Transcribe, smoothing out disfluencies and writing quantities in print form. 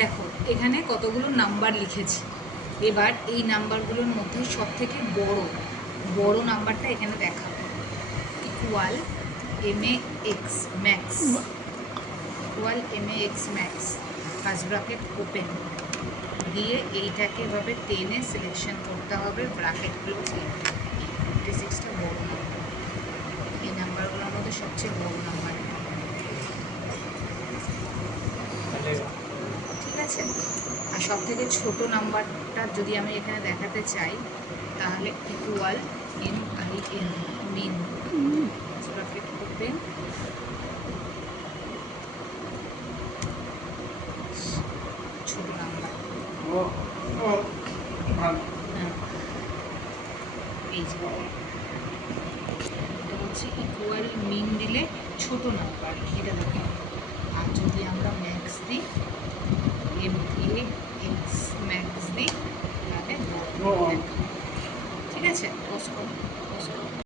দেখো এখানে কতগুলো নাম্বার লিখেছি, এবার এই নাম্বারগুলোর মধ্যে সব থেকে বড় নাম্বারটা এখানে দেখাবো। Equal MAX max, equal MAX max, first bracket open দিয়ে এইটাকে এভাবে টেনে সিলেকশন করতে হবে, ব্র্যাকেট ক্লোজ। 56টা বড় নাম্বার, এই নাম্বারগুলোর মধ্যে সবচেয়ে বড় নাম্বার, ঠিক আছে। আর সব থেকে ছোটো নাম্বারটা যদি আমি এখানে দেখাতে চাই তাহলে ইকুয়াল MIN মিন, ব্র্যাকেট ওপেন ছোটো নাম্বার, হ্যাঁ এই যে এটা হচ্ছে ইকুয়াল মিন দিলে ছোট নাম্বার, এটা দেখো। আর যদি আমরা ম্যাক্স দিই MAX ম্যাক্স দিই তাহলে ঠিক আছে।